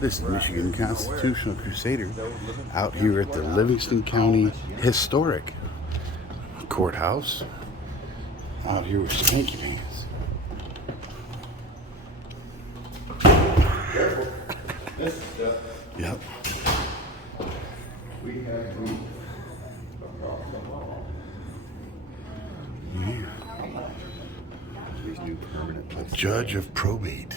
This is Michigan Constitutional Crusader out here at the Livingston County Historic Courthouse. Out here with Spanky Pants. Careful. This is stuff. Yep. We have moved across the hall. Yeah. These new permanent places. Judge of probate.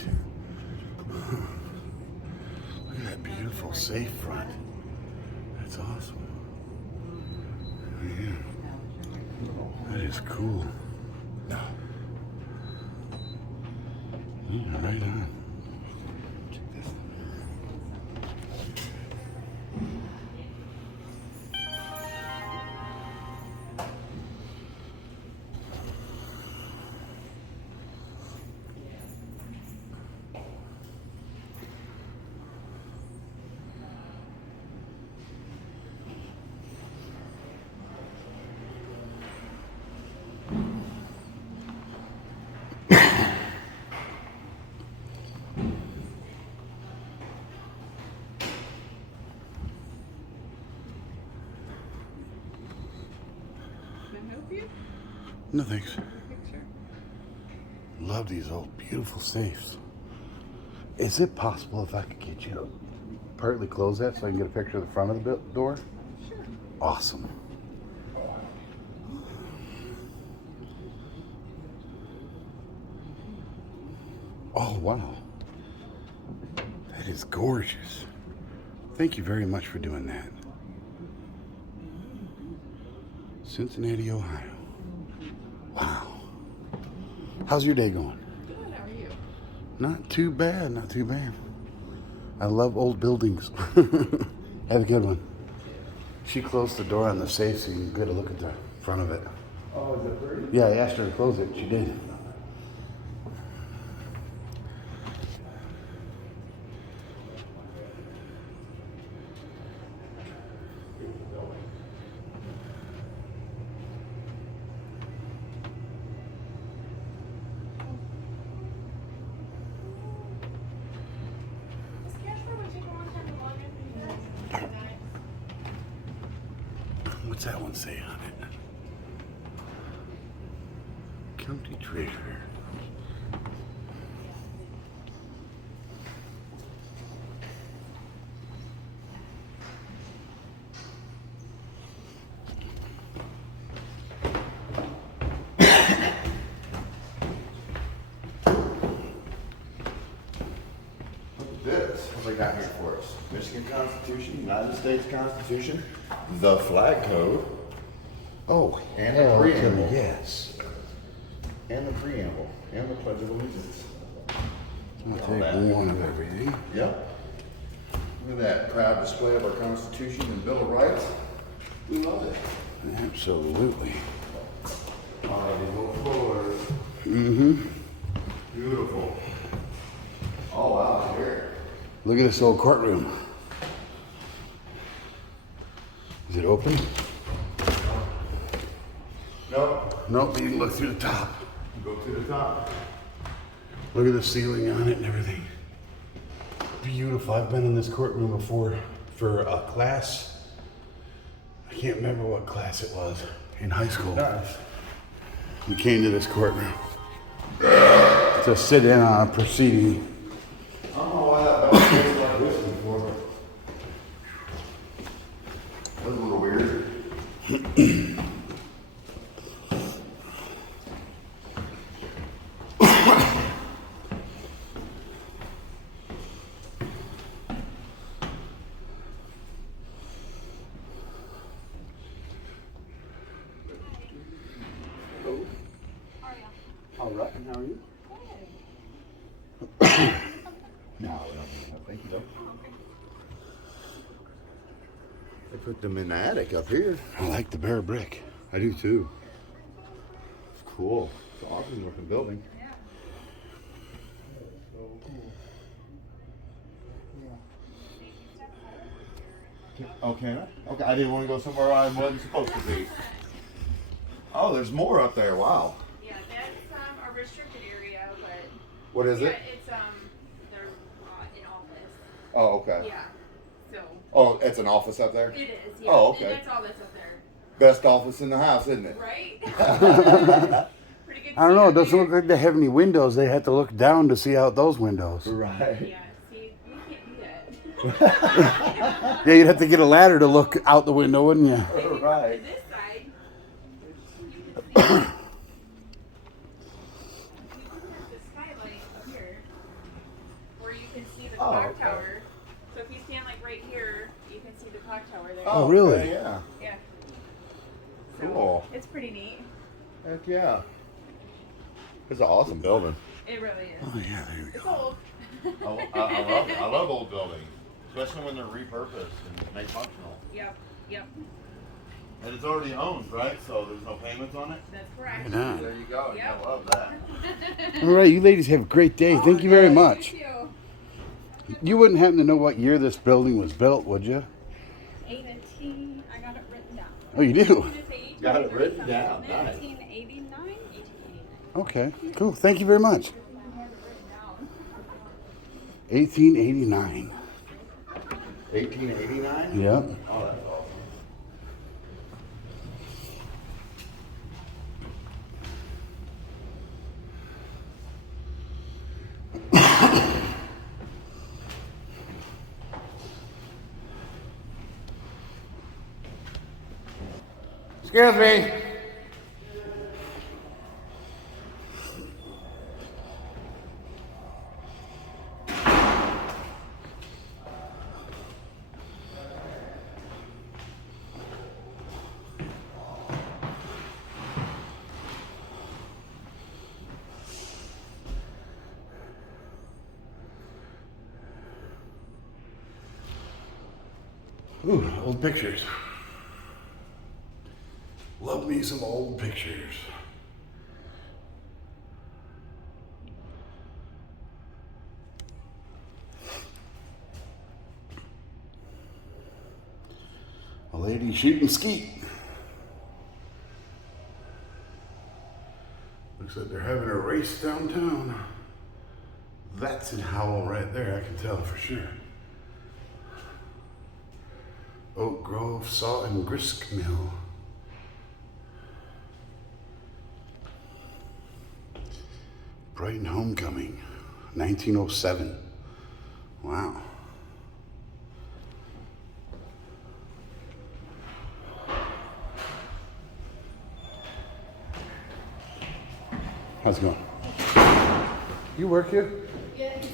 Look at that beautiful safe front. That's awesome. Yeah. That is cool. No. Yeah, right on. Check this. Can I help you? No thanks. Picture. Love these old beautiful safes. Is it possible if I could get you to partly close that so I can get a picture of the front of the door? Sure. Awesome. Oh, wow. That is gorgeous. Thank you very much for doing that. Cincinnati, Ohio. Wow. How's your day going? Good. How are you? Not too bad, not too bad. I love old buildings. Have a good one. She closed the door on the safe so you can get a look at the front of it. Oh, is it pretty? Yeah, I asked her to close it. She did. What's that one say on it? County Treasurer. Look at this. What they got here for us? Michigan Constitution, United States Constitution, the flag code, Oh, and the hell to preamble. the yes. And the preamble, and the Pledge of Allegiance. I'll All take that. one of everything. Yep. Look at that proud display of our Constitution and Bill of Rights. We love it. Absolutely. All right, we go forward. Mm-hmm. Beautiful. Oh, wow, here. Look at this old courtroom. Is it open? Nope. Nope, you can look through the top. Go to the top. Look at the ceiling on it and everything. Beautiful. I've been in this courtroom before for a class. I can't remember what class it was in high school. Nice. We came to this courtroom to sit in on a proceeding. I don't know why that bell tastes like this before. That was a little weird. All right, and how are you? No, thank you though. They put them in the attic up here. I like the bare brick. I do too. It's cool. It's an awesome looking building. Oh, can I? Okay, I didn't want to go somewhere I wasn't supposed to be. Oh, there's more up there. Wow. Yeah, that's a restricted area, but What is yeah, it? it's their in office. Oh, okay. Yeah. So Oh, it's an office up there? it is. Yeah. Oh, okay. And that's all that's up there. Best office in the house, isn't it? Right? Pretty good. I don't know. It seat up doesn't look there. like they have any windows. They have to look down to see out those windows. Right. Yeah. See, we can't do that. Yeah, you'd have to get a ladder to look out the window, wouldn't you? If you Right. come to this side, you can see. You can have the skylight up here, or you can see the Oh, clock okay. tower. So if you stand like right here, you can see the clock tower there. Oh, really? okay, yeah. Yeah. So Cool. it's pretty neat. Heck yeah. It's an awesome building. It really is. Oh, yeah, there we It's go. old. I love old buildings, especially when they're repurposed and made functional. Yep. Yep. And it's already owned, right? So there's no payments on it? That's correct. Yeah. There you go. Yep. I love that. All right, you ladies have a great day. Thank you very much. You too. You wouldn't happen to know what year this building was built, would you? 18. I got it written down. Oh, you do? Got it written down. Nice. 1989. 1889. Okay, cool. Thank you very much. 1889. 1889? Yep. Oh, that's awesome. Excuse me. Ooh, old pictures. Love me some old pictures. A lady shooting skeet. Looks like they're having a race downtown. That's in Howell right there, I can tell for sure. Oak Grove Saw and Grist Mill. Brighton Homecoming, 1907. Wow. How's it going? You work here? Yes.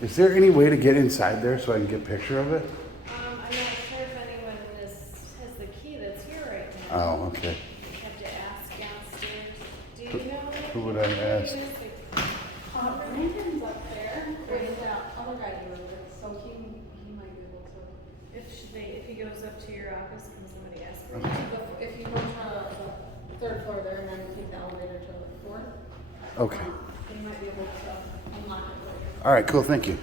Is there any way to get inside there so I can get a picture of it? I'm not sure if anyone has the key that's here right now. Oh, okay. You have to ask downstairs. Do you know? Who would I ask? Brandon's up there. There's that other guy you were with, so he might be able to. If he goes up to your office, can somebody ask for him? If you go to the third floor there and then take the elevator to the fourth, Okay. he might be able to unlock it for you. All right, cool, thank you.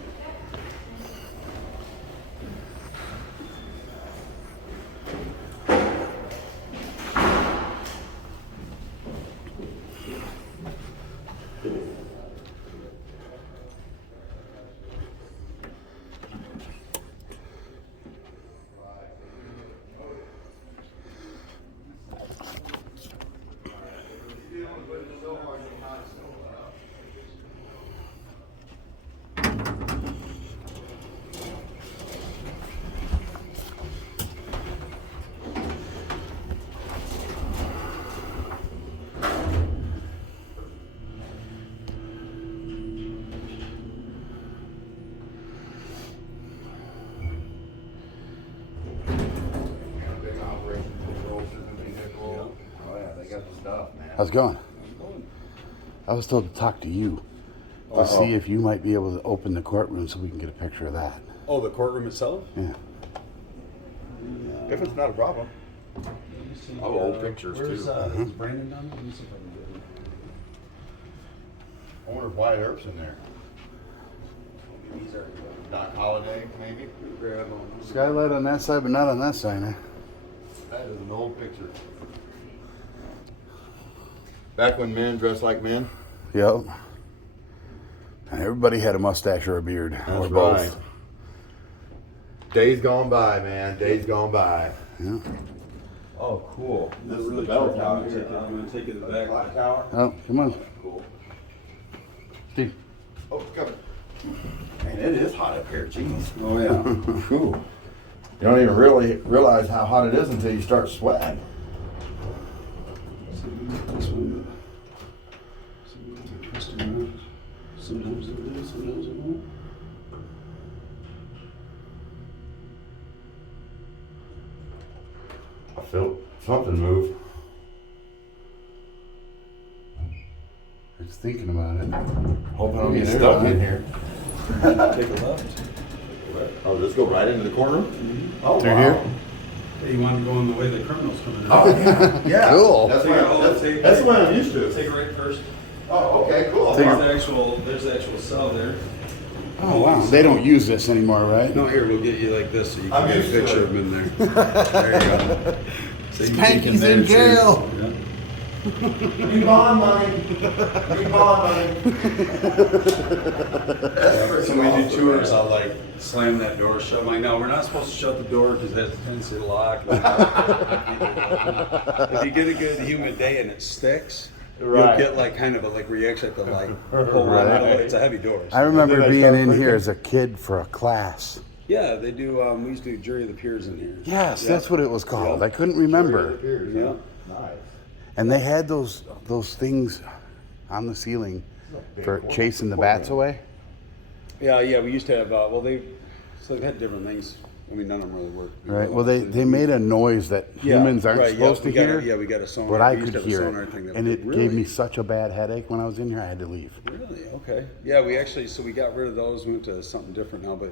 Big operation control system vehicle. Oh yeah, they got the stuff, man. How's it going? I was told to talk to you to see if you might be able to open the courtroom so we can get a picture of that. Oh, the courtroom itself? Yeah. If it's not a problem. Oh, old pictures Where's, too. is Brandon done? Let me see if I can get him. I wonder if Wyatt Earp's in there. He's already done. Doc Holliday, maybe? Grab him. Skylight on that side, but not on that side, eh? That is an old picture. Back when men dressed like men? Yep. And everybody had a mustache or a beard. Or That's both. right. Days gone by, man. Days gone by. Yeah. Oh, cool. This is the really bell tricky. tower I'm here. gonna take it to the back. Clock tower. Oh, come on, Cool. Steve. Oh, come. Man, it is hot up here. Jeez. Oh yeah. Whew. You don't even really realize how hot it is until you start sweating. This one. Twist around. Sometimes it is, sometimes it won't. I felt something move. I was thinking about it. Hope I don't get Maybe stuck not. in here. Take a left. Oh, just go right into the courtroom? Oh, Through wow. here? Hey, you want to go in the way the criminals coming in? Oh, yeah. Yeah. Cool. That's, Take what it all, that's, take- that's what I'm used to. Take a right first. Oh, okay, cool. There's the actual cell there. Oh, wow. They don't use this anymore, right? No, here, we'll get you like this so you I'm can get a used to picture it. of him in there. There you go. So you can Spanky's compare in it to- jail. Yeah. Need bond money. Need bond money. So when we do tours, I'll like slam that door shut. I'm like, no, we're not supposed to shut the door because it has a tendency to lock. If you get a good humid day and it sticks, Right. you'll get like kind of a like reaction to like pull on it. It's a heavy door. I remember And then I being start in thinking- here as a kid for a class. Yeah, they do. We used to do jury of the peers in here. Yes, Yeah. that's what it was called. Yeah. I couldn't remember. Yeah. Nice. And they had those things on the ceiling for chasing the bats away. Yeah, we used to have. They've had different things. I mean, none of them really work. Right. Well, they made a noise that humans aren't right, supposed to we got hear. we got a sonar. But I we used could to have a hear sonar thing it, that and we it did. gave Really? me such a bad headache when I was in here. I had to leave. Really? Okay. Yeah, we actually, so we got rid of those, went to something different now, but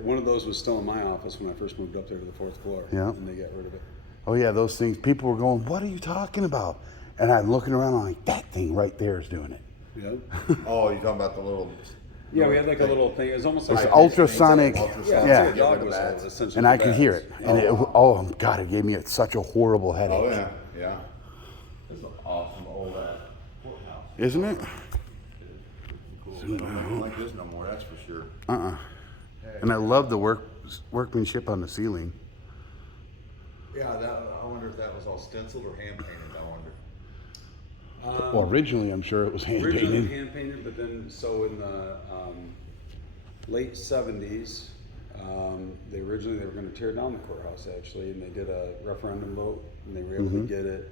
one of those was still in my office when I first moved up there to the 4th floor. Yeah. And they got rid of it. Oh yeah, those things. People were going, "What are you talking about?" And I'm looking around, I'm like, "That thing right there is doing it." Yeah. Oh, you're talking about the little. Yeah, we had like a little thing. It was almost It's like ultrasonic. Yeah, Yeah. it's like a dog Get rid of bats. whistle, essentially. And I for could hear bats. it. And oh God, it gave me such a horrible headache. Oh, yeah. Yeah. This is an awesome old courthouse. Isn't it? Cool. Nothing like this no more, that's for sure. And I love the workmanship on the ceiling. Yeah, I wonder if that was all stenciled or hand painted, I wonder. Well, originally I'm sure it was hand Originally painted. hand painted, but then so in the late 70s, they were going to tear down the courthouse actually, and they did a referendum vote, and they were able to get it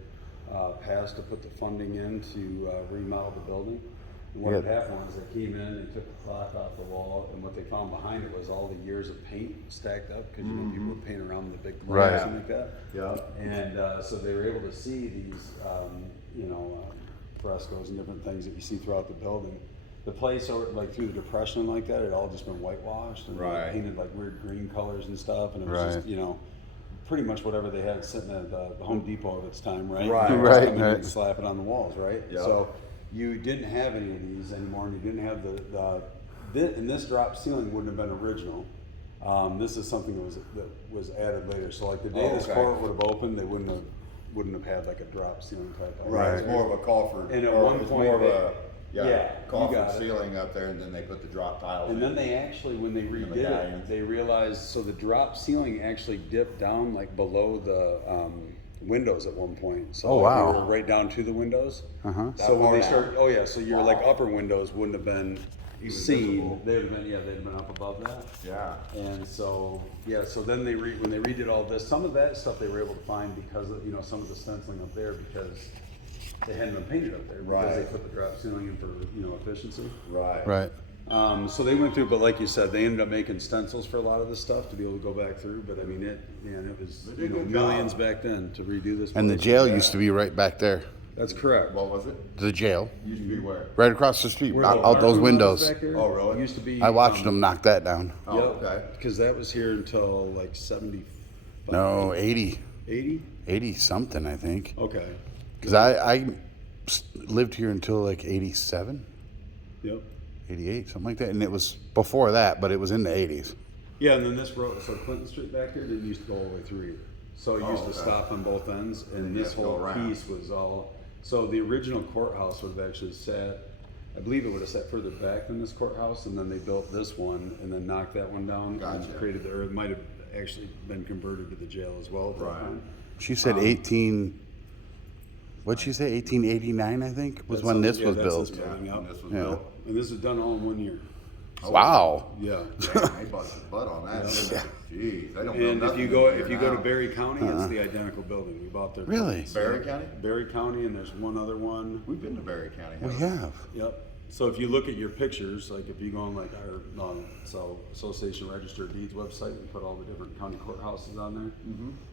passed to put the funding in to remodel the building. And what had happened was they came in, they took the clock off the wall, and what they found behind it was all the years of paint stacked up because you know people would paint around the big clocks Right. and like that. Yeah. And so they were able to see these, frescoes and different things that you see throughout the building. The place, like through the Depression and like that, it all just been whitewashed and Right. painted like weird green colors and stuff, and it was Right. just, pretty much whatever they had sitting at the Home Depot of its time, right? Right. Just Right, come in right. and slap it on the walls, right? Yep. So you didn't have any of these anymore, and you didn't have and this drop ceiling wouldn't have been original. This is something that was added later. So like the day Oh, this okay. court would have opened, they wouldn't have had like a drop ceiling type. of- Right, it's more of a coffer. And at or one it's point more of they- a, yeah, you coffer got it. ceiling up there, and then they put the drop tiles And in. then they actually, when they redid it, medallions. they realized, so the drop ceiling actually dipped down like below the windows at one point. So Oh, like, wow. we were right down to the windows. Uh-huh. So when far they down. start, so your like upper windows wouldn't have been seen. visible. They'd have been, they'd been up above that. Yeah. And so, so then when they redid all this, some of that stuff they were able to find because of, some of the stenciling up there because they hadn't been painted up there because they Right. put the drop ceiling in for, efficiency. Right. Right. So they went through, but like you said, they ended up making stencils for a lot of this stuff to be able to go back through. But I mean, it was They did a good job. millions back then to redo this. And the place. jail used to be right back there. That's correct. What was it? The jail, Used to be where? right across the street, Where out, the out those Martin windows. was back there, Oh, really? Used to be. I watched them knock that down. Oh, okay. Because that was here until like 70. No, 80, 80. 80 something, I think. Okay. Because I lived here until like 87, Yep. 88, something like that. And it was before that, but it was in the 80s. Yeah, and then this road, so Clinton Street back here didn't used to go all the way through here. So it used to okay. stop on both ends, and you this have to go whole around. piece was all. So the original courthouse would have actually sat I believe it would have sat further back than this courthouse, and then they built this one and then knocked that one down Gotcha. and created or it might have actually been converted to the jail as well at that Right. time. She said 18. What'd she say? 1889, I think, was when this was that's built. This building, Yeah, yep. when this was Yeah. built. And this was done all in 1 year. Wow. Yeah. Damn, they bust his butt on that. Jeez, they don't build And nothing if you go in here to now. Berry County, it's the identical building. We bought their Really? Berry County? Berry County, and there's one other one. We've been to Berry County. We haven't have. Yep. So if you look at your pictures, like if you go on like our Association Register of Deeds website, we put all the different county courthouses on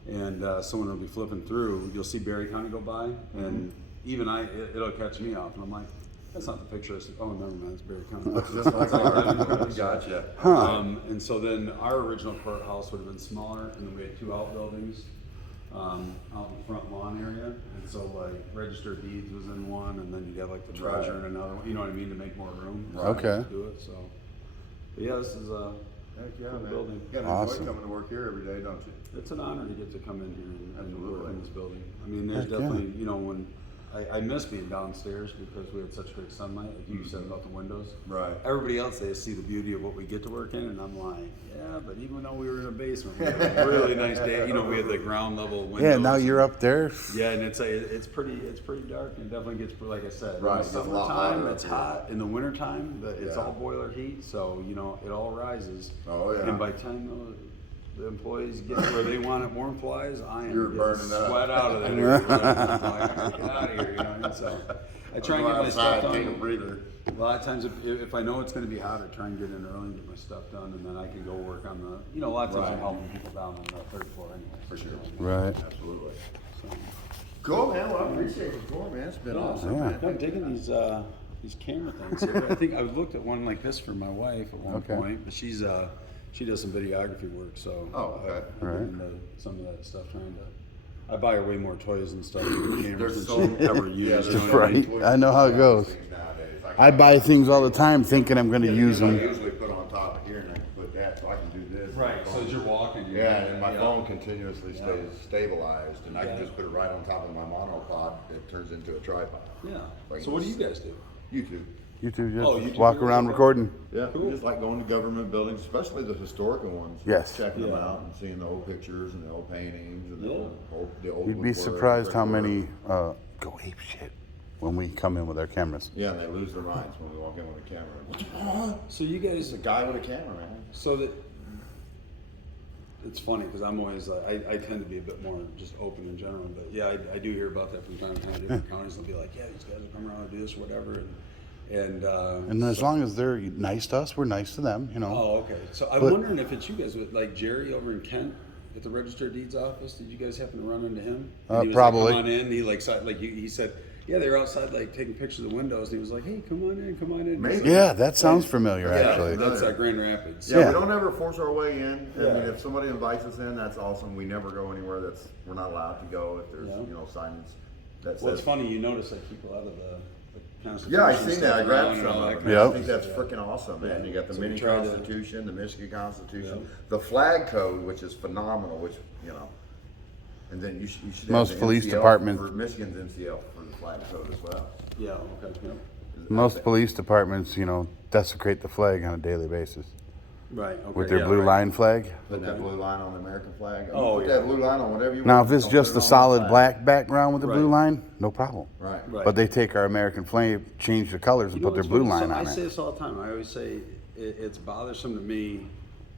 there. And someone will be flipping through, you'll see Berry County go by, and even it'll catch me off, and I'm like, that's not the picture. I said, oh, never mind, it's Berry County. Just like ours. Gotcha. And so then our original courthouse would have been smaller, and then we had 2 outbuildings out in the front lawn area. And so like Register of Deeds was in one, and then you'd have like the treasurer in another one. You know what I mean, to make more room. So Okay. to do it. So, but yeah, this is a Heck yeah, cool man. building. You gotta Awesome. enjoy coming to work here every day, don't you? It's an honor to get to come in here and work Absolutely. in this building. I mean, there's Heck yeah. definitely, you know, when I miss being downstairs because we had such great sunlight, like you said about the windows. Right. Everybody else, they see the beauty of what we get to work in, and I'm like, yeah, but even though we were in a basement, we had a really nice day. You know, we had the ground level windows. Yeah, now you're up there. Yeah, and it's pretty dark, and it definitely gets, like I said, Right, in it's the a lot summertime hotter it's up here. hot. In the wintertime, it's Yeah. all boiler heat, so you know it all rises. Oh, yeah. And by the time the employees get where they want it warm flies, I am You're getting burning up. sweat out of there. I'm like, I gotta get out of here, you know. And so I try and Go get my outside, stuff take a done. breather. A lot of times, if I know it's going to be hot, I try and get in early and get my stuff done, and then I can go work on the. You know, a lot of times I'm Right. helping people down on the 3rd floor anyway. For sure. Right. Absolutely. So, Cool, man. Well, I appreciate your tour, man. It's been awesome, Yeah. man. I'm digging these camera things here. I think I looked at one like this for my wife at one Okay. point, but she does some videography work, so Oh, okay. I'm Right. into some of that stuff. I buy her way more toys and stuff and cameras There's than so she ever used. there's you know so what I many mean? Right. toys I know how it and goes. things nowadays. I buy things all the time thinking I'm going to use I them. usually put on top of here, and I can put that so I can do this. Right. So as you're walking, Yeah, and my phone continuously stays stabilized, and I can Yeah. just put it right on top of my monopod. It turns into a tripod. Yeah. Like So what do you guys do? YouTube. You two just Oh, you two walk do around that? recording. Yeah, Cool. just like going to government buildings, especially the historical ones. Yes. Checking them Yeah. out and seeing the old pictures and the old paintings and Yeah. the old You'd be woodwork, surprised how brickwork. many go ape shit when we come in with our cameras. Yeah, and they lose their minds when we walk in with a camera. So you guys, It's a guy with a camera, man. so that it's funny because I'm always I tend to be a bit more just open in general, but yeah, I do hear about that from time to time. Different counties will be like, yeah, these guys will come around and do this, whatever, And as long as they're nice to us, we're nice to them, you know. Oh, okay. So I'm But- wondering if it's you guys with like Jerry over in Kent at the Register of Deeds office. Did you guys happen to run into him? And he was probably. Like, come on in. He he said, yeah, they were outside like taking pictures of the windows, and he was like, hey, come on in, come on in. Maybe. Yeah, that sounds familiar, Yeah, actually. that's Grand Rapids. Yeah, Yeah. we don't ever force our way in. I Yeah. mean, if somebody invites us in, that's awesome. We never go anywhere we're not allowed to go if there's Yeah. signs that Well, it's says. funny. You notice like people out of the Constitution. Yeah, I seen that. stuff I grabbed around and some all of that them. kind I Yep. of think stuff. that's freaking awesome, man. You got the So we mini try to- Constitution, the Michigan Constitution, Yep. the flag code, which is phenomenal. Which and then you should have Most the police MCL departments- for Michigan's MCL for the flag code as well. Yeah. Okay. Yep. Most police departments, desecrate the flag on a daily basis Right. Okay. with their yeah, blue right. line flag. Putting that blue line on the American flag. Oh, put yeah. that blue line on whatever you Now, want. if it's Don't just put a it on the solid flag. black background with the blue Right. line, no problem. Right. Right. But they take our American flag, change the colors, and You know put their what's blue funny? line So on I say it. this all the time. I always say it's bothersome to me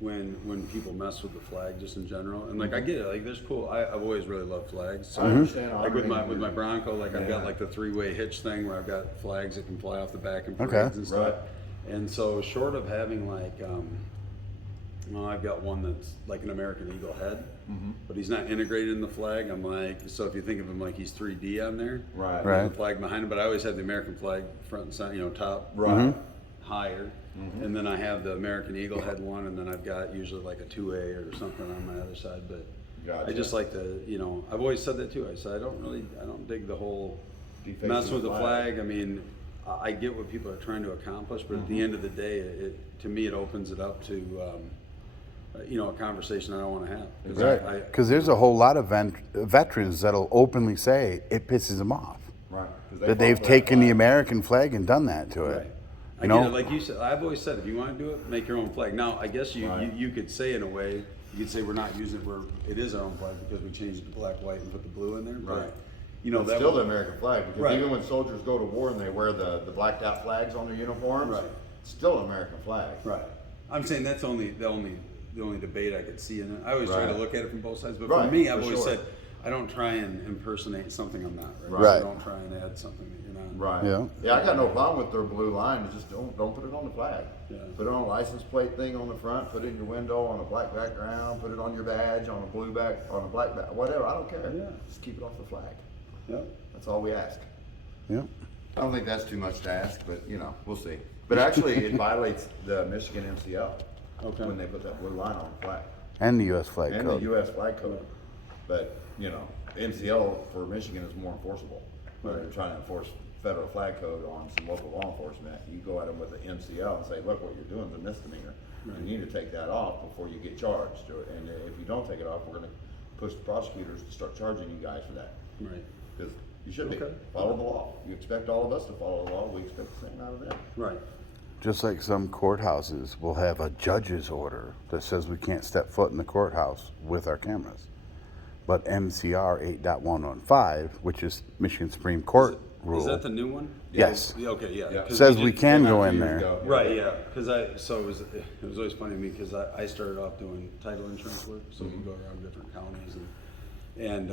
when people mess with the flag just in general. And like I get it, like there's cool. I've always really loved flags. So I understand. like with my Bronco, like I've got Yeah. like the 3-way hitch thing where I've got flags that can fly off the back and Okay. parades and stuff. Right. And so short of having like well, I've got one that's like an American Eagle head, but he's not integrated in the flag. I'm like, so if you think of him like he's 3D on there, Right. with Right. the flag behind him. But I always have the American flag front and center, top, Right. higher, and then I have the American Eagle head one, and then I've got usually like a 2A or something on my other side. But I Gotcha. just like to, I've always said that too. I said I don't dig the whole Defacing mess with the the flag. flag. I mean, I get what people are trying to accomplish, but at the end of the day, to me it opens it up to a conversation I don't want to have. 'Cause Right. Because there's a whole lot of veterans that'll openly say it pisses them off. Right. that they've taken the American flag and done that to it. Right. You know, like you said, I've always said, if you want to do it, make your own flag. Now, I guess you could say in a way, you could say we're not using it, it is our own flag because we changed the black, white, and put the blue in there. But, Right. you know, It's that still would- the American flag, because Right. even when soldiers go to war and they wear the blacked out flags on their uniforms, Right. it's still an American flag. Right. I'm saying that's the only debate I could see in it. I always try to Right. look at it from both sides, but Right, for me, I've for always sure. said I don't try and impersonate something I'm not. Right. Right. So don't try and add something that you're not. Right. Yeah. Yeah, I got no problem with their blue line. It's just don't put it on the flag. Yeah. Put it on a license plate thing on the front. Put it in your window on a black background. Put it on your badge on a blue back on a black back. Whatever. I don't care. Yeah. Just keep it off the flag. Yep. That's all we ask. yeah. I don't think that's too much to ask, but you know, we'll see. But actually, it violates the Michigan MCL Okay. when they put that blue line on the flag And the U.S. flag and code. the U.S. flag code. But you know, MCL for Michigan is more enforceable. When they're trying to enforce federal flag code on some local law enforcement, you go at them with the MCL and say, "Look, what you're doing is a misdemeanor. You need to take that off before you get charged. And if you don't take it off, we're going to push the prosecutors to start charging you guys for that." Right. Because you should be. Okay. Follow the law. You expect all of us to follow the law. We expect the same out of them. Right. Just like some courthouses will have a judge's order that says we can't step foot in the courthouse with our cameras. But MCR 8.115, which is Michigan Supreme Court rule. Is that the new one? Yes. Yeah, okay, yeah. Yeah. 'Cause Says we we did- can Came out go a in few years there. ago. Right, yeah, because it was always funny to me because I started off doing title insurance work, so you go around different counties and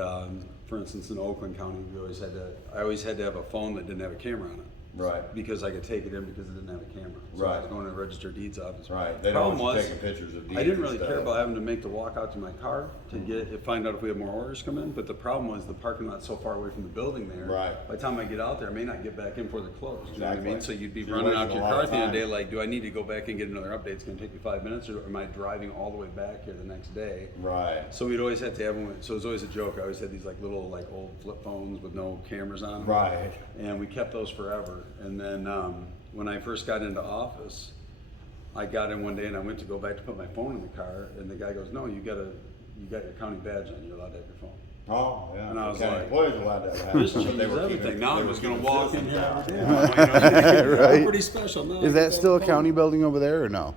for instance in Oakland County I always had to have a phone that didn't have a camera on it. Right. Because I could take it in because it didn't have a camera. So I Right. was going to the register of deeds office. Right. They Problem don't want you was, taking pictures of deeds I didn't and really care stuff. about having to make the walk out to my car to find out if we have more orders come in. But the problem was the parking lot's so far away from the building there. Right. By the time I get out there, I may not get back in before they're closed. You know what I Exactly. mean? So you'd be You're running out wasting to your a lot car of at the end of the day time. like, do I need to go back and get another update? It's going to take me 5 minutes, or am I driving all the way back here the next day? Right. So we'd always have to have them. So it was always a joke. I always had these like little like old flip phones with no cameras on them. Right. And we kept those forever. And then when I first got into office, I got in one day and I went to go back to put my phone in the car, and the guy goes, "No, you got your county badge on. You're allowed to have your phone." Oh, yeah. And I was County like, employees are allowed to have This but changes they were everything. keeping- Now they I'm were just going to keeping walk in citizens here out. every day. Right. I'm pretty special. No, Is that still a county building over there or no?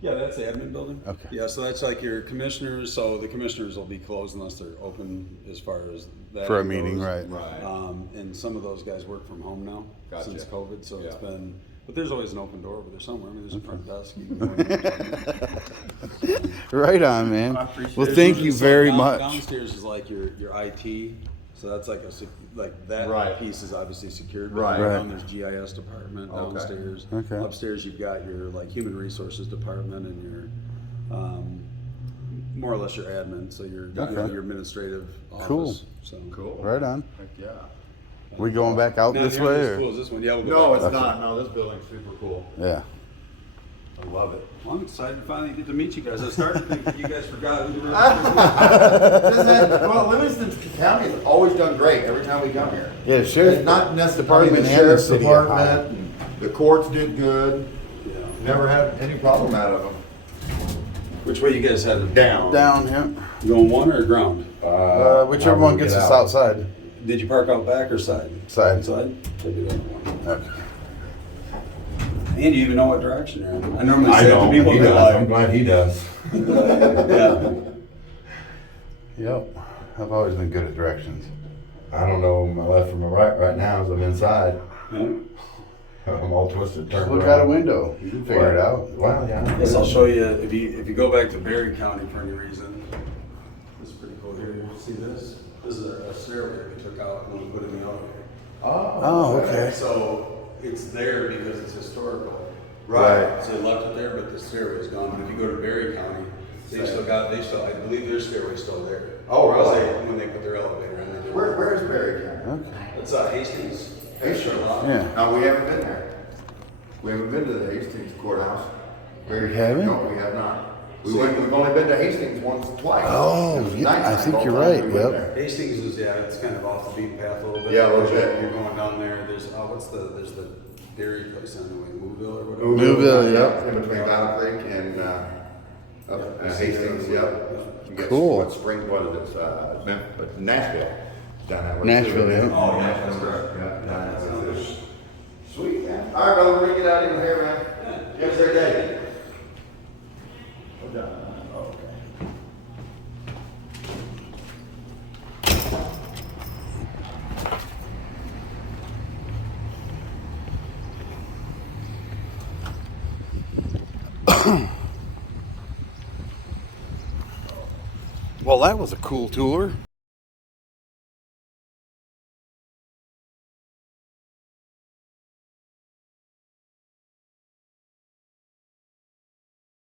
Yeah, that's the admin building. Okay. Yeah, so that's like your commissioners. So the commissioners will be closed unless they're open as far as that For a goes. meeting, right. Right. And some of those guys work from home now Gotcha. since COVID. So it's Yeah. been, but there's always an open door over there somewhere. I mean, there's a front desk. You can go in. Right on, man. I appreciate Well, it. thank you So very much. Downstairs is like your IT. So that's like like that Right. piece is obviously secured. but Right. Down there's GIS department Okay. downstairs. Okay. Upstairs you've got your like human resources department and your more or less your admin. So your Okay. your administrative office. Cool. So Cool. Right on. Heck yeah. We going back out Now, this nearly way? as Or? cool as this one. Yeah, we'll go No, back. it's not. No, this building's super cool. Yeah. I love it. Well, I'm excited to finally get to meet you guys. I started to think that you guys forgot who you were. Well, Livingston County has always done great every time we come here. Yeah, the sheriff's It's not necessarily department the and the sheriff's city are department. And the courts did good. Yeah. Never had any problem out of them. Which way you guys headed? Down. Down, yeah. You going one or ground? Whichever one gets us outside. Did you park out back or side? Side. Side? Take it one. Okay. And you even know what direction you're in. I normally say it to people He that does. I'm like, glad he does. yeah. Yep. I've always been good at directions. I don't know my left from my right now as I'm inside. Yeah. I'm all twisted. Just Turned look around. out a window. You can figure it out. Well, yeah. Yes, I'll show you if you go back to Berry County for any reason. This is pretty cool here. You see this? This is a stairway we took out and we put in the elevator. Oh, okay. So it's there because it's historical. Right. So they left it there, but the stairway is gone. But if you go to Berry County, I believe their stairway's still there. Oh, really? When they put their elevator in, they did. Where's Berry County? Okay. It's Hastings. Hastings. Yeah. No, we haven't been there. We haven't been to the Hastings courthouse. You haven't? No, we have not. We've only been to Hastings twice. Oh, It was yeah, nighttime I think both you're times right, we went yep. there. Hastings is, it's kind of off the beaten path a little bit. Yeah, a little bit. You're going down there, there's the dairy place on the way, Mooville or whatever. Mooville, yep. In between Battle Creek and Hastings, yep. You got Cool. What spring, what is it? Nashville. Down that way. Nashville, too. yeah. Oh, yeah, that's correct. Yeah, down that way. All right, brother, we're gonna get out of here, man. You have a great day. We're done. Okay. Well, that was a cool tour.